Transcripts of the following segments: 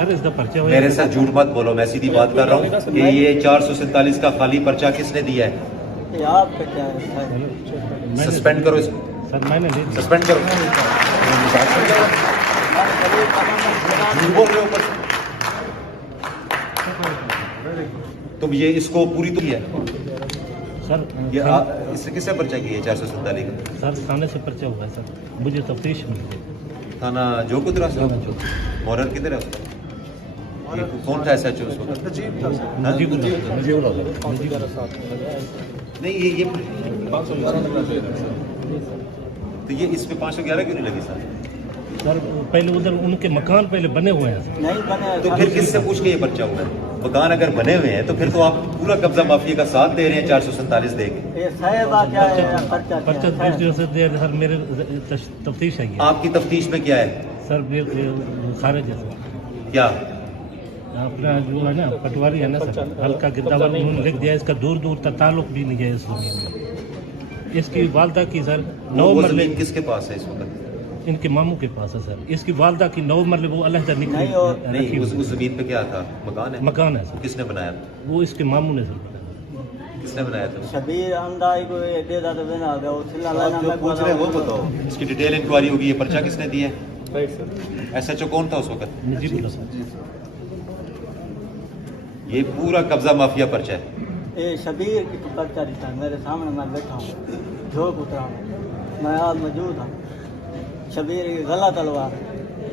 मेरे साथ झूठ मत बोलो, मैं सीधी बात कर रहा हूँ कि ये 447 का खाली पर्चा किसने दिया है? सस्पेंड करो इसको, सस्पेंड करो। झूठ बोल रहे हो ऊपर। तुम ये इसको पूरी तो है सर, ये इससे किससे पर्चा किया है 447 का? सर थाने से पर्चा हुआ है सर, मुझे तफ्तीश मिल गई। थाना जोकुद्रा से मोरर किधर है उसका? ये कौन था ऐसा चो उसको? नहीं ये तो ये इस पे 511 क्यों नहीं लगी सर? सर पहले उधर उनके मकान पहले बने हुए हैं सर। नहीं बने तो फिर किससे पूछ के ये पर्चा हुआ है? मकान अगर बने हुए हैं तो फिर तो आप पूरा कब्जा माफिया का साथ दे रहे हैं 447 दे के। पर्चा से दे सर, मेरे तफ्तीश है ये। आपकी तफ्तीश में क्या है सर? खारिज है सर। क्या? अपना जो है ना पटवारी है ना सर, हल्का गिद्दावर उन्होंने लिख दिया, इसका दूर दूर तक ताल्लुक भी नहीं है इस जमीन में। इसकी वालदा की सर 9 मरले किसके पास है इस वक्त? इनके मामू के पास है सर। इसकी वालदा की 9 मरले वो अलहदा निकली नहीं, उस जमीन पे क्या था? मकान है? मकान है सर। किसने बनाया? वो इसके मामू ने सर। किसने बनाया था? शबीर अंदाई को दे दा तो बना दो सिला लाना में पूछ रहे वो बताओ। इसकी डिटेल इंक्वायरी होगी। ये पर्चा किसने दिया है? एसएचओ कौन था उस वक्त? मुजीबुल्लाह सर। ये पूरा कब्जा माफिया पर्चा है। ये शबीर की पर्चा दिखा मेरे सामने, मैं बैठा हूँ झोंक उतरा हूँ, मैं आज मौजूद हूँ। शबीर की गला तलवार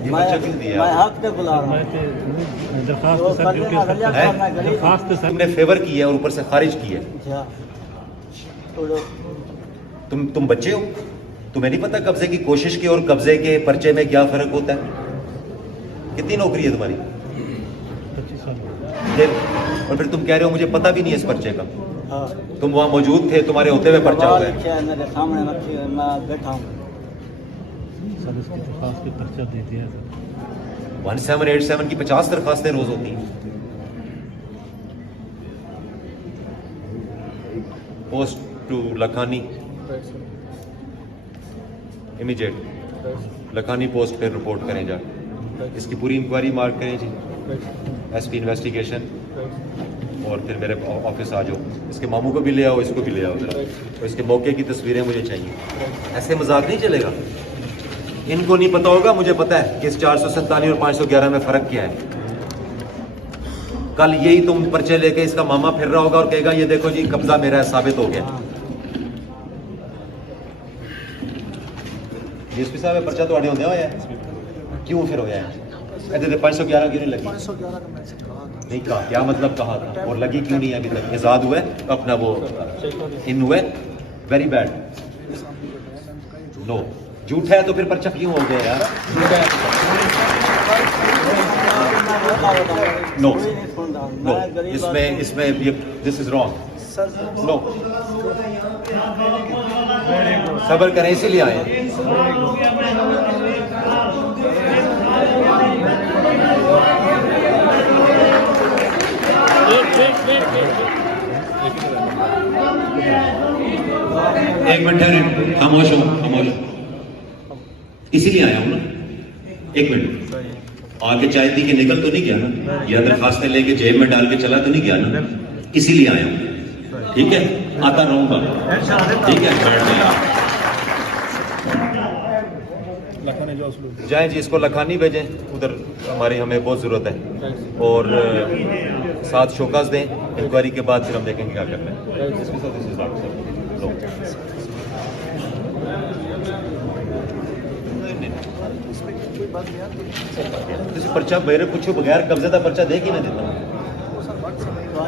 ये पर्चा क्यों दिया? मैं हक पे बुला रहा हूँ। दरखास्त सर तुमने फेवर की है और ऊपर से खारिज की है। तुम बच्चे हो, तुम्हें नहीं पता कब्जे की कोशिश की और कब्जे के पर्चे में क्या फर्क होता है? कितनी नौकरी है तुम्हारी? 25 साल। और फिर तुम कह रहे हो मुझे पता भी नहीं है इस पर्चे का। तुम वहाँ मौजूद थे, तुम्हारे होते हुए पर्चा हुआ है। मेरे सामने मैं बैठा हूँ। सर इसकी दरखास्त पे पर्चा दे दिया सर। 1787 की 50 दरखास्तें रोज होती हैं। Post to Lakhani immediate, Lakhani post पे रिपोर्ट करें जा। इसकी पूरी इंक्वायरी मार्क करें जी, एसपी इन्वेस्टिगेशन, और फिर मेरे ऑफिस आ जाओ। इसके मामू को भी ले आओ, इसको भी ले आओ जरा, और इसके मौके की तस्वीरें मुझे चाहिए। ऐसे मजाक नहीं चलेगा। इनको नहीं पता होगा, मुझे पता है कि इस 447 और 511 में फर्क क्या है। कल यही तुम पर्चे लेके इसका मामा फिर रहा होगा और कहेगा ये देखो जी कब्जा मेरा है, साबित हो गया। डीएसपी साहब पर्चा तो आड़े होंगे होया क्यों फिर होया है? 511 क्यों नहीं लगी? नहीं कहा, क्या मतलब कहा था? और लगी क्यों नहीं अभी तक? आजाद हुए तो अपना वो इन हुए, वेरी बैड। नो, झूठ है तो फिर पर्चा क्यों हो गया यार? नो नो, इसमें ये दिस इज रॉन्ग। नो, सब्र करें, इसीलिए आए। एक मिनट खामोश हो, खामोश। इसीलिए आया हूं ना। एक मिनट, आके चाय पी के निकल तो नहीं गया ना, या दरखास्तें लेके जेब में डाल के चला तो नहीं गया ना। इसीलिए आया हूं, ठीक है? आता रहूंगा, ठीक है? जाएं जी, इसको लखानी भेजें उधर, हमारी हमें बहुत ज़रूरत है। और 7 शोकास दें, इंक्वायरी के बाद फिर हम देखेंगे क्या करना है। पर्चा मेरे पूछो बगैर कब्जे का पर्चा दे कि नहीं देता?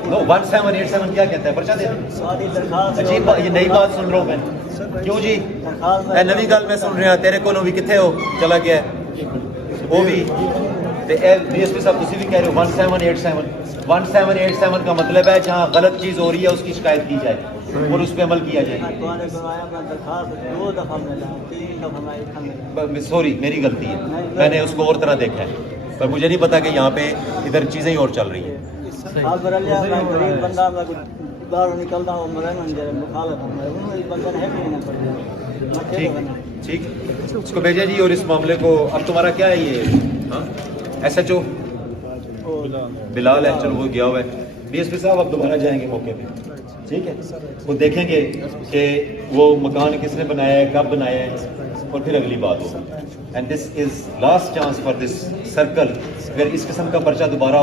नो, 1787 क्या कहता है? पर्चा दे। अजीब, ये नई बात सुन रहा हूँ मैं। क्यों जी? नवी गल मैं सुन रहा, तेरे को भी कितने हो चला गया वो भी। डीएसपी साहब तुम भी कह रहे हो 1787 का मतलब है जहाँ गलत चीज हो रही है उसकी शिकायत की जाए और उस पर अमल किया जाए। सॉरी, मेरी गलती है, मैंने उसको और तरह देखा है, पर मुझे नहीं पता कि यहाँ पे इधर चीजें ही और चल रही हैं। ठीक, इसको भेजा जी। और इस मामले को अब तुम्हारा क्या है ये? एसएचओ बिलाल है, चलो वो गया हुआ है। डीएसपी साहब आप दोबारा जाएंगे मौके पे, ठीक है, वो देखेंगे कि वो मकान किसने बनाया है, कब बनाया है, और फिर अगली बात होगी। And this is last chance for this circle, अगर इस किस्म का पर्चा दोबारा